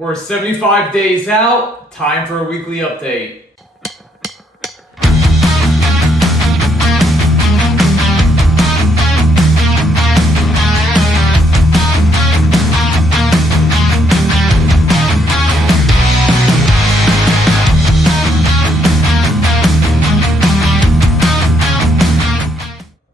We're 75 days out, time for a weekly update.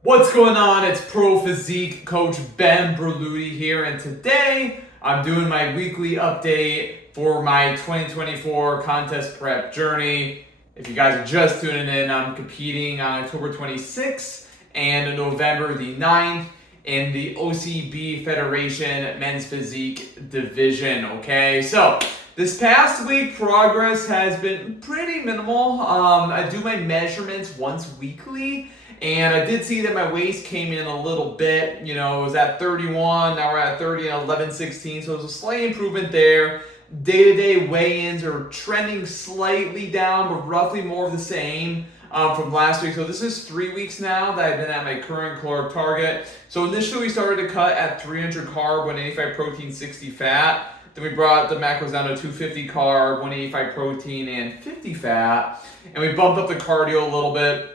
What's going on? It's Pro Physique coach Ben Berluti here, and today I'm doing my weekly update for my 2024 contest prep journey. If you guys are just tuning in, I'm competing on October 26th and November the 9th in the OCB Federation Men's Physique Division, okay? So, this past week, progress has been pretty minimal. I do my measurements once weekly, and I did see that my waist came in a little bit. You know, it was at 31, now we're at 30 and 11/16, so there's a slight improvement there. Day-to-day weigh-ins are trending slightly down, but roughly more of the same from last week. So this is 3 weeks now that I've been at my current caloric target. So initially we started to cut at 300 carb, 185 protein, 60 fat. Then we brought the macros down to 250 carb, 185 protein, and 50 fat. And we bumped up the cardio a little bit.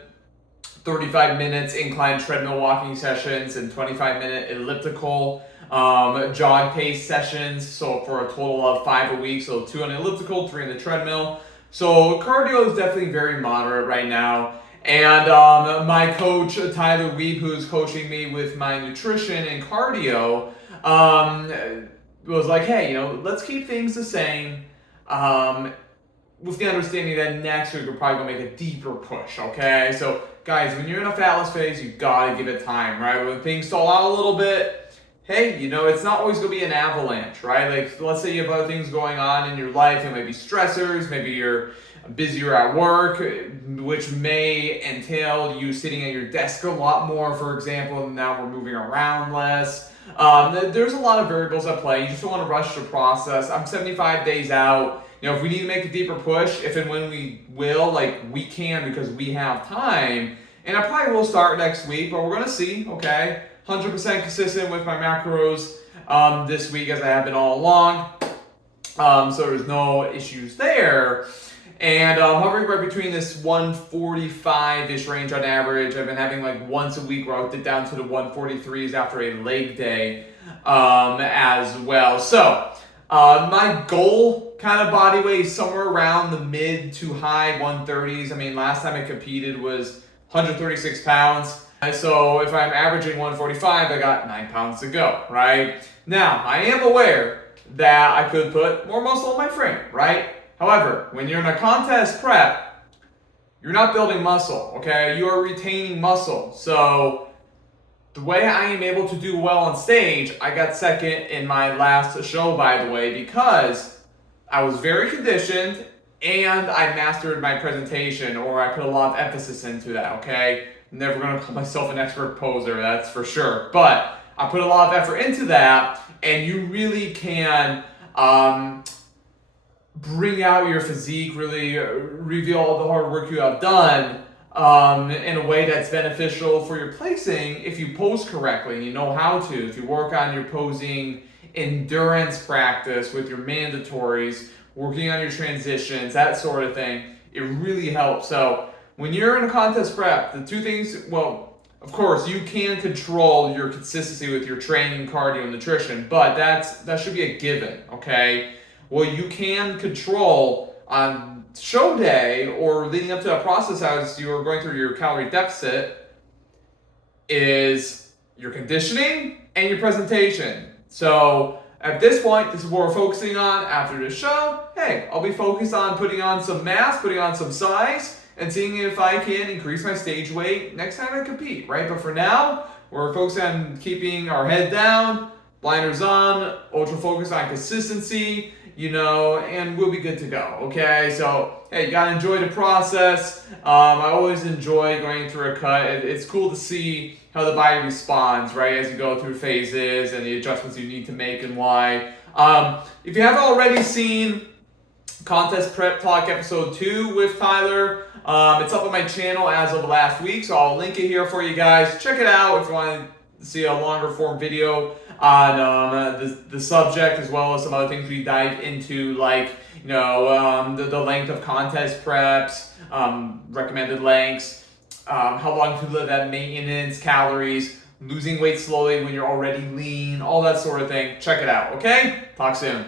35 minutes incline treadmill walking sessions and 25-minute elliptical jog pace sessions. So for a total of 5 a week. So 2 on the elliptical, 3 on the treadmill. So cardio is definitely very moderate right now. And my coach, Tyler Weeb, who's coaching me with my nutrition and cardio, was like, hey, you know, let's keep things the same. With the understanding that next week we're probably gonna make a deeper push, okay? So guys, when you're in a fat loss phase, you gotta give it time, right? When things stall out a little bit, hey, you know, it's not always gonna be an avalanche, right? Like, let's say you have other things going on in your life. It might be stressors, maybe you're busier at work, which may entail you sitting at your desk a lot more, for example, and now we're moving around less. There's a lot of variables at play. You just don't wanna rush the process. I'm 75 days out. You know, if we need to make a deeper push, if and when we will, like, we can because we have time. And I probably will start next week, but we're going to see, okay? 100% consistent with my macros this week as I have been all along. So there's no issues there. And hovering right between this 145-ish range on average. I've been having like once a week where I'll dip down to the 143s after a leg day as well. So my goal kind of body weight is somewhere around the mid to high 130s. I mean, last time I competed was 136 pounds. So if I'm averaging 145, I got 9 pounds to go, right? Now, I am aware that I could put more muscle on my frame, right? However, when you're in a contest prep, you're not building muscle, okay? You are retaining muscle. So the way I am able to do well on stage, I got second in my last show, by the way, because I was very conditioned and I mastered my presentation, or I put a lot of emphasis into that, okay? I'm never gonna call myself an expert poser, that's for sure. But I put a lot of effort into that, and you really can bring out your physique, really reveal all the hard work you have done in a way that's beneficial for your placing if you pose correctly and you know how to. If you work on your posing endurance practice with your mandatories, working on your transitions, that sort of thing, it really helps. So when you're in a contest prep, the two things, well, of course, you can control your consistency with your training, cardio, and nutrition, but that should be a given, okay? What you can control on show day or leading up to that process as you're going through your calorie deficit is your conditioning and your presentation. So at this point, this is what we're focusing on after the show. Hey, I'll be focused on putting on some mass, putting on some size, and seeing if I can increase my stage weight next time I compete, right? But for now, we're focused on keeping our head down, blinders on, ultra focused on consistency, you know, and we'll be good to go, okay? So, hey, you gotta enjoy the process. I always enjoy going through a cut. It's cool to see how the body responds, right, as you go through phases and the adjustments you need to make and why. If you haven't already seen Contest Prep Talk episode 2 with Tyler, it's up on my channel as of last week, so I'll link it here for you guys. Check it out if you want to see a longer form video on the subject, as well as some other things we dive into, like the length of contest preps, recommended lengths, how long to live at maintenance calories, losing weight slowly when you're already lean, all that sort of thing. Check it out, okay? Talk soon.